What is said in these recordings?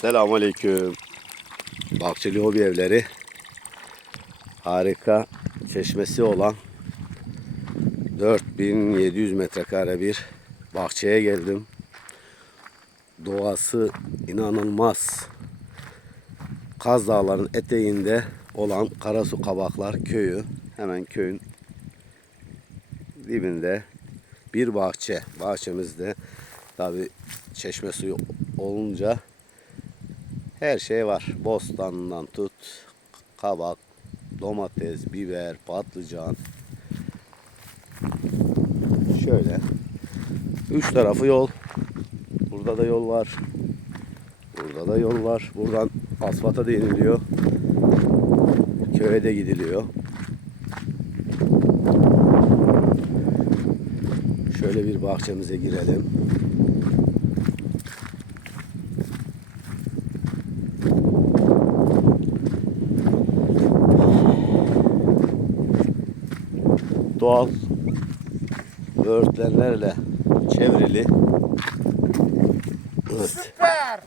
Selamünaleyküm. Bahçeli Hobi Evleri. Harika çeşmesi olan 4700 metrekare bir bahçeye geldim. Doğası inanılmaz. Kaz Dağları'nın eteğinde olan Karasu Kabaklar köyü. Hemen köyün dibinde bir bahçe. Bahçemizde tabi çeşme suyu olunca her şey var. Bostanından tut, kabak, domates, biber, patlıcan. Şöyle. Üç tarafı yol. Burada da yol var. Burada da yol var. Buradan asfalta da. Köye de gidiliyor. Şöyle bir bahçemize girelim. Doğal böğürtlenlerle çevrili. Evet. Süper.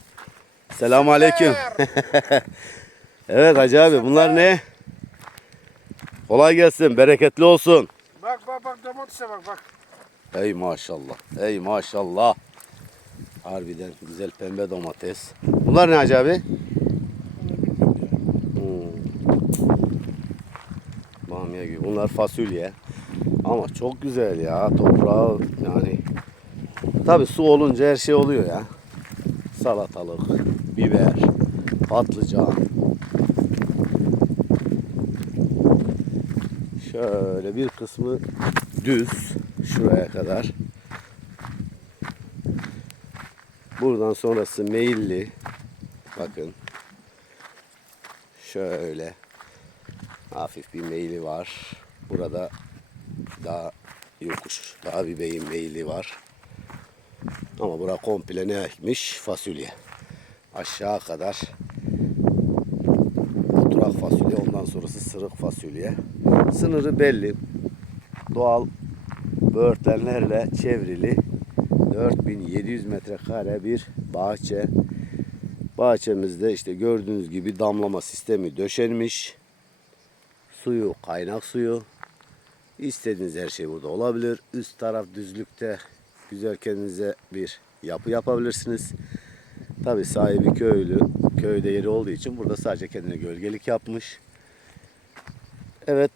Selamun aleyküm. evet Hacı abi bunlar ne? Kolay gelsin, bereketli olsun. Bak bak bak domatese bak bak. Ey maşallah, ey maşallah. Harbiden güzel pembe domates. Bunlar ne Hacı abi? Hmm. Bamya gibi. Bunlar fasulye. Ama çok güzel ya. Toprağı yani. Tabi su olunca her şey oluyor ya. Salatalık, biber, patlıcan. Şöyle bir kısmı düz şuraya kadar. Buradan sonrası meyilli. Bakın. Şöyle hafif bir meyili var. Burada daha yokuş, daha bir beyin meyili var. Ama bura komple ne ekmiş? Fasulye. Aşağı kadar oturak fasulye, ondan sonrası sırık fasulye. Sınırı belli. Doğal böğürtlenlerle çevrili 4700 metrekare bir bahçe. Bahçemizde işte gördüğünüz gibi damlama sistemi döşenmiş. Suyu kaynak suyu. İstediğiniz her şey burada olabilir. Üst taraf düzlükte güzel kendinize bir yapı yapabilirsiniz. Tabi sahibi köylü, köyde yeri olduğu için burada sadece kendine gölgelik yapmış. Evet,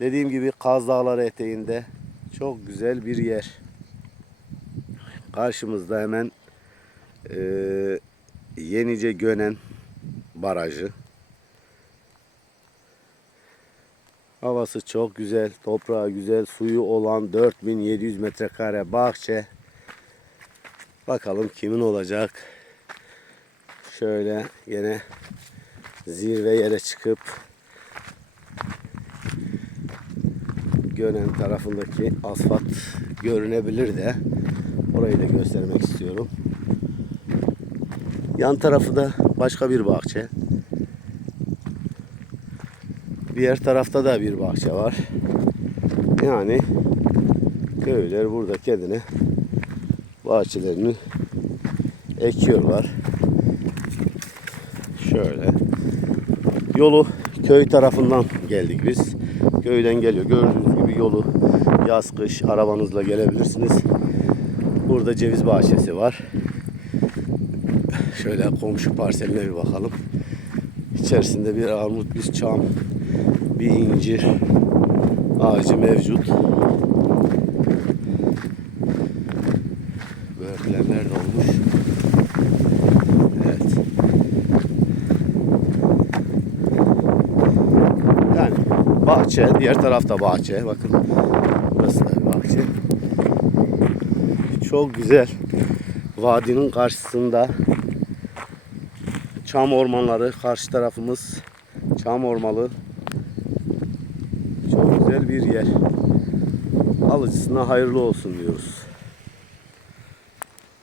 dediğim gibi Kaz Dağları eteğinde çok güzel bir yer. Karşımızda hemen eee Yenice Gönen Barajı. Havası çok güzel, toprağı güzel, suyu olan 4700 metrekare bahçe. Bakalım kimin olacak. Şöyle yine zirve yere çıkıp Gönen tarafındaki asfalt görünebilir de orayı da göstermek istiyorum. Yan tarafı da başka bir bahçe. Diğer tarafta da bir bahçe var. Yani köylüler burada kendine bahçelerini ekiyorlar. Şöyle. Yolu köy tarafından geldik biz. Köyden geliyor. Gördüğünüz gibi yolu yaz kış arabanızla gelebilirsiniz. Burada ceviz bahçesi var. Şöyle komşu parseline bir bakalım. İçerisinde bir armut, bir çam, bir incir ağacı mevcut. Böğürtlenler olmuş. Evet. Yani bahçe, diğer tarafta bahçe. Bakın burası da bir bahçe. Çok güzel. Vadinin karşısında çam ormanları, karşı tarafımız çam ormanı. Güzel bir yer. Alıcısına hayırlı olsun diyoruz.